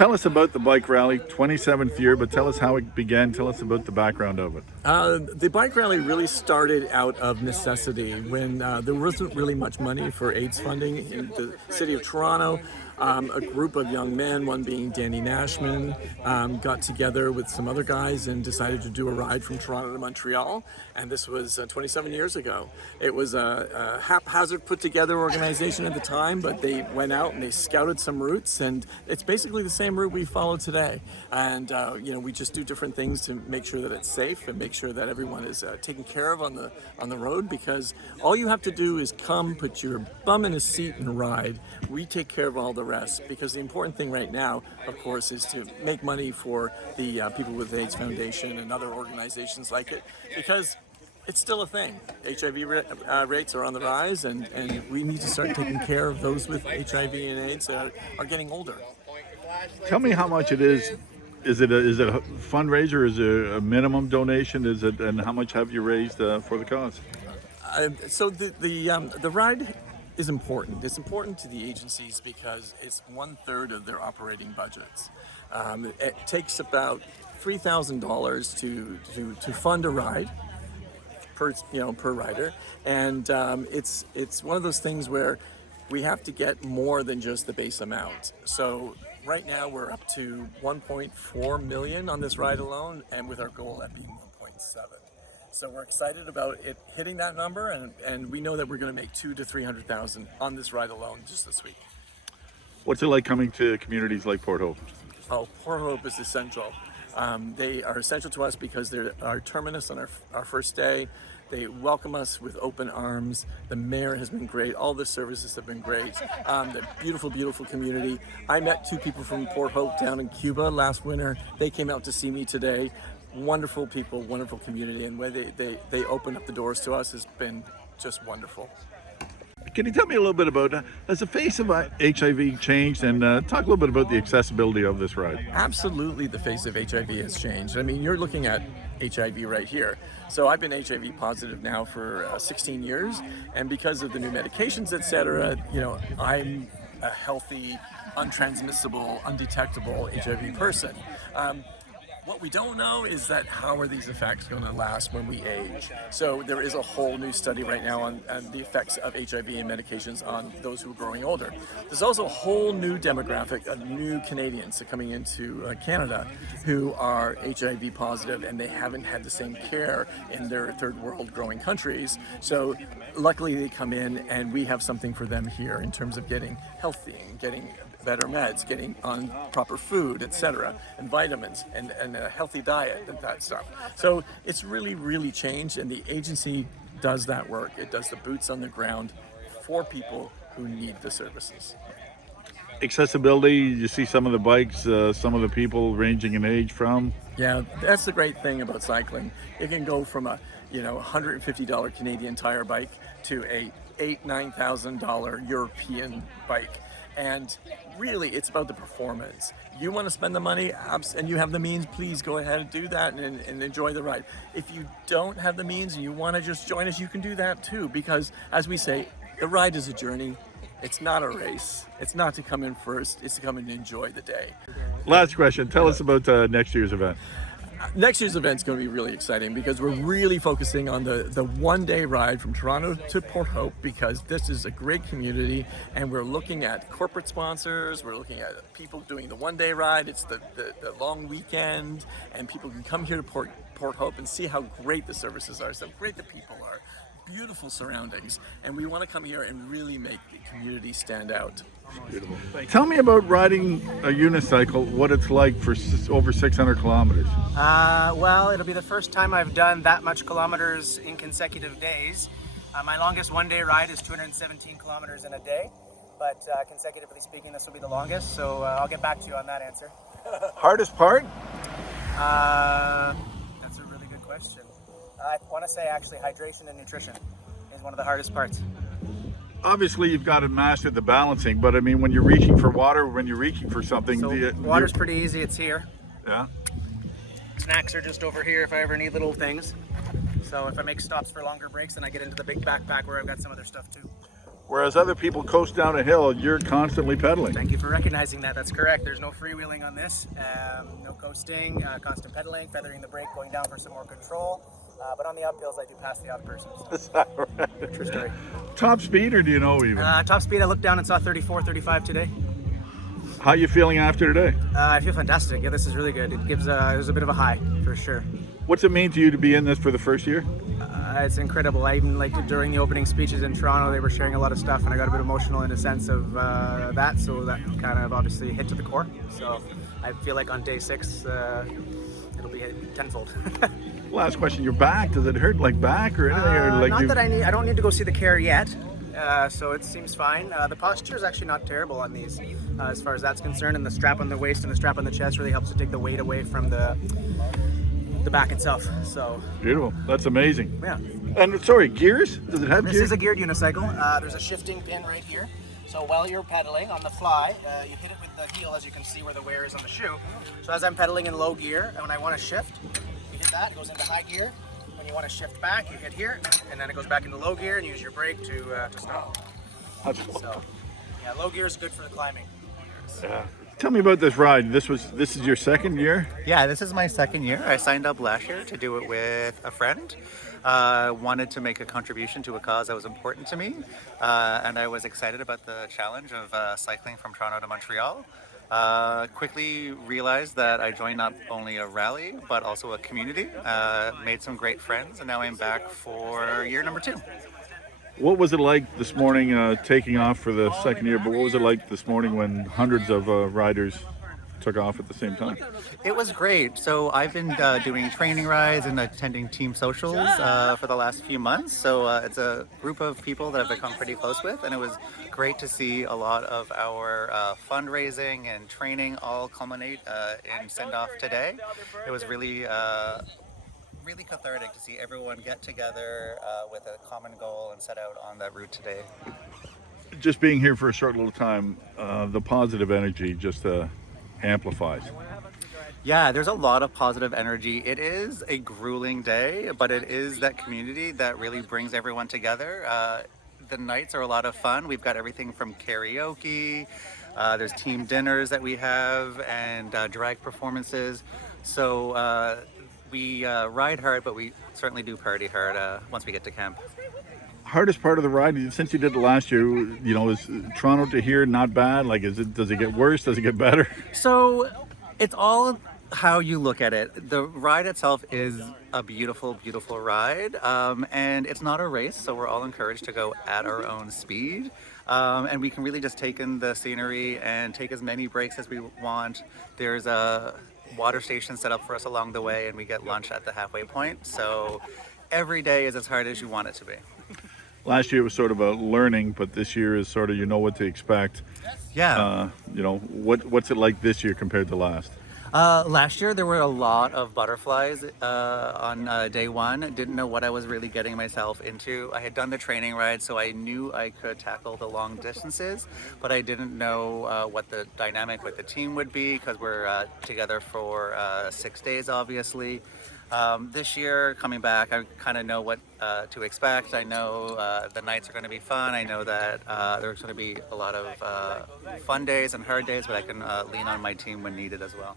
Tell us about the bike rally, 27th year, but tell us how it began. Tell us about the background of it. The bike rally really started out of necessity when there wasn't really much money for AIDS funding in the city of Toronto. A group of young men, one being Danny Nashman, got together with some other guys and decided to do a ride from Toronto to Montreal. And this was 27 years ago. It was a haphazard put together organization at the time, but they went out and they scouted some routes, and it's basically the same route we follow today. And we just do different things to make sure that it's safe and make sure that everyone is taken care of on the road, because all you have to do is come, put your bum in a seat and ride. We take care of all the rest, because the important thing right now, of course, is to make money for the People with AIDS Foundation and other organizations like it, because it's still a thing. HIV rates are on the rise, and we need to start taking care of those with HIV and AIDS that are getting older. Tell me how much it is. Is it a fundraiser? Is it a minimum donation? Is it, and how much have you raised for the cause? So the ride is important. It's important to the agencies because it's 1/3 of their operating budgets. It takes about $3,000 to fund a ride per rider, and it's one of those things where we have to get more than just the base amount. So right now we're up to 1.4 million on this ride alone, and with our goal at being 1.7. So we're excited about it hitting that number, and we know that we're going to make $200,000 to $300,000 on this ride alone just this week. What's it like coming to communities like Port Hope? Oh, Port Hope is essential. They are essential to us because they're our terminus on our first day. They welcome us with open arms. The mayor has been great. All the services have been great. The beautiful, beautiful community. I met 2 people from Port Hope down in Cuba last winter. They came out to see me today. Wonderful people, wonderful community, and the way they opened up the doors to us has been just wonderful. Can you tell me a little bit about, has the face of HIV changed, and talk a little bit about the accessibility of this ride? Absolutely, the face of HIV has changed. I mean, you're looking at HIV right here. So I've been HIV positive now for 16 years, and because of the new medications, etc., I'm a healthy, untransmissible, undetectable HIV person. What we don't know is that how are these effects going to last when we age? So there is a whole new study right now on the effects of HIV and medications on those who are growing older. There's also a whole new demographic of new Canadians that are coming into Canada who are HIV positive, and they haven't had the same care in their third world growing countries. So luckily they come in, and we have something for them here in terms of getting healthy and getting better meds, getting on proper food, etc., and vitamins, and a healthy diet and that stuff. So it's really, really changed, and the agency does that work. It does the boots on the ground for people who need the services. Accessibility, you see some of the bikes, some of the people ranging in age from? Yeah, that's the great thing about cycling. It can go from a $150 Canadian Tire bike to a $8,000-9,000 European bike. And really, it's about the performance. You want to spend the money and you have the means, please go ahead and do that and enjoy the ride. If you don't have the means and you want to just join us, you can do that too, because as we say, the ride is a journey. It's not a race. It's not to come in first. It's to come and enjoy the day. Last question. Tell us about next year's event. Next year's event is going to be really exciting because we're really focusing on the one-day ride from Toronto to Port Hope, because this is a great community, and we're looking at corporate sponsors, we're looking at people doing the one-day ride. It's the long weekend, and people can come here to Port Hope and see how great the services are, so great the people are, beautiful surroundings, and we want to come here and really make the community stand out. Beautiful. Tell me about riding a unicycle, what it's like for over 600 kilometers. Well, it'll be the first time I've done that much kilometers in consecutive days. My longest one-day ride is 217 kilometers in a day, but consecutively speaking, this will be the longest, so I'll get back to you on that answer. Hardest part? That's a really good question. I want to say actually hydration and nutrition is one of the hardest parts. Obviously, you've got to master the balancing, but I mean, when you're reaching for water, when you're reaching for something... So water's pretty easy, it's here. Yeah. Snacks are just over here if I ever need little things. So if I make stops for longer breaks, then I get into the big backpack where I've got some other stuff too. Whereas other people coast down a hill, you're constantly pedaling. Thank you for recognizing that. That's correct. There's no freewheeling on this. No coasting, constant pedaling, feathering the brake, going down for some more control. But on the uphills, I do pass the odd person. So. Is that right? True story. Top speed, or do you know even? Top speed, I looked down and saw 34, 35 today. How you feeling after today? I feel fantastic. Yeah, this is really good. It gives there's a bit of a high for sure. What's it mean to you to be in this for the first year? It's incredible. I even liked it during the opening speeches in Toronto. They were sharing a lot of stuff, and I got a bit emotional in a sense of that. So that kind of obviously hit to the core. So I feel like on day 6, it'll be tenfold. Last question: your back? Does it hurt like back or anything? Or like not that I don't need to go see the care yet. So it seems fine. The posture is actually not terrible on these, as far as that's concerned. And the strap on the waist and the strap on the chest really helps to take the weight away from the back itself. So beautiful. That's amazing. yeah. And sorry, gears? Does it have This gears? is a geared unicycle. There's a shifting pin right here. So while you're pedaling on the fly, you hit it with the heel, as you can see where the wear is on the shoe. So as I'm pedaling in low gear, and when I want to shift, you hit that, it goes into high gear. When you want to shift back, you hit here, and then it goes back into low gear, and use your brake to stop. So, yeah, low gear is good for the climbing. Yeah. Tell me about this ride. This is your second year? Yeah, this is my second year. I signed up last year to do it with a friend. Wanted to make a contribution to a cause that was important to me, and I was excited about the challenge of cycling from Toronto to Montreal. Quickly realized that I joined not only a rally but also a community. Made some great friends, and now I'm back for year number 2. What was it like this morning taking off for the second year? But what was it like this morning when hundreds of riders took off at the same time? It was great. So I've been doing training rides and attending team socials for the last few months. So it's a group of people that I've become pretty close with, and it was great to see a lot of our fundraising and training all culminate in send-off today. It was really cathartic to see everyone get together with a common goal and set out on that route today. Just being here for a short little time, the positive energy just amplifies. Yeah, there's a lot of positive energy. It is a grueling day, but it is that community that really brings everyone together. The nights are a lot of fun. We've got everything from karaoke, there's team dinners that we have, and drag performances. So we ride hard, but we certainly do party hard once we get to camp. Hardest part of the ride, since you did it last year, is Toronto to here not bad? Like, does it get worse? Does it get better? So it's all how you look at it. The ride itself is a beautiful, beautiful ride, and it's not a race, so we're all encouraged to go at our own speed, and we can really just take in the scenery and take as many breaks as we want. There's a water station set up for us along the way, and we get lunch at the halfway point, so every day is as hard as you want it to be. Last year was sort of a learning, but this year is sort of what to expect. Yeah. What's it like this year compared to last? Last year there were a lot of butterflies on day 1. Didn't know what I was really getting myself into. I had done the training ride, so I knew I could tackle the long distances, but I didn't know what the dynamic with the team would be, because we're together for 6 days, obviously. This year, coming back, I kind of know what to expect. I know the nights are going to be fun. I know that there's going to be a lot of fun days and hard days, but I can lean on my team when needed as well.